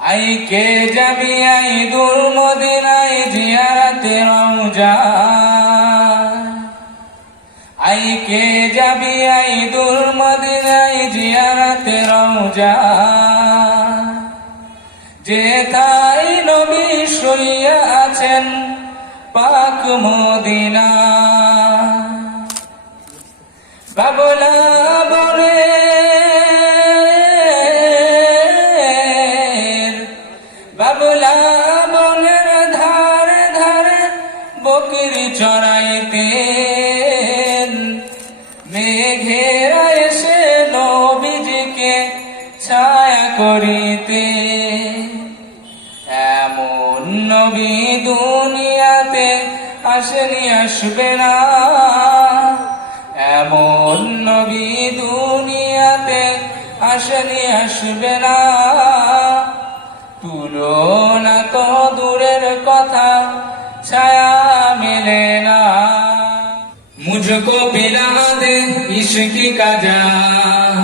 আইকে যাবি আই দূর মদিনায় জিয়ারতে রওজা, আইকে যাবি আই দূর মদিনায় জিয়ারতে রওজা, যেথায় নবী শুইয়া আছেন পাক মদিনা। বাবলা বনে বাবলা বনের ধারে ধারে বকরি চড়াইতেন, মেঘেরা এসে নবীজিকে ছায়া করিতে। এমন নবী দুনিয়াতে আসেনি, আসবে না। এমন নবী দুনিয়াতে আসেনি, আসবে না। তুলনা তো দূরের কথা, ছায়া মিলে না। মুঝকো পিলা দে ইশকি का जाम,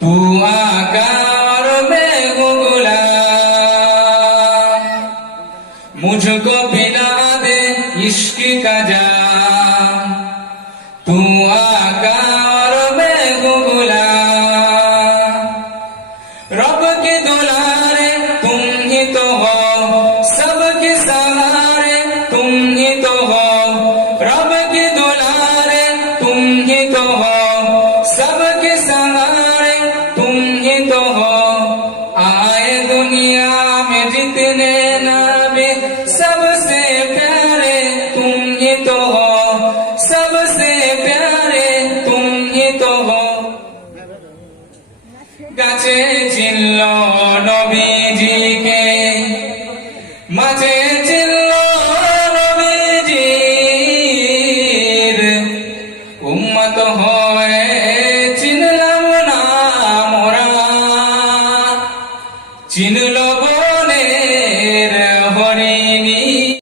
तू आका और मैं हूँ गुलाम। मुझको पिला दे इश्क का जाम, तू आका और मैं हूँ गुलाम। रब के दुलारे तुम ही तो हो, सबके सहारे तुम ही तो हो। रब के दुलारे तुम ही तो हो, सबके सहारे तुम ही तो हो। आए दुनिया में जितने नबी, सबसे प्यारे तुम ही तो हो, सबसे प्यारे तुम ही तो हो। গাছে চিনল নবীজিকে, মাঝে চিনল নবীজির উম্মত হয়ে চিনলাম না মোরা। চিনল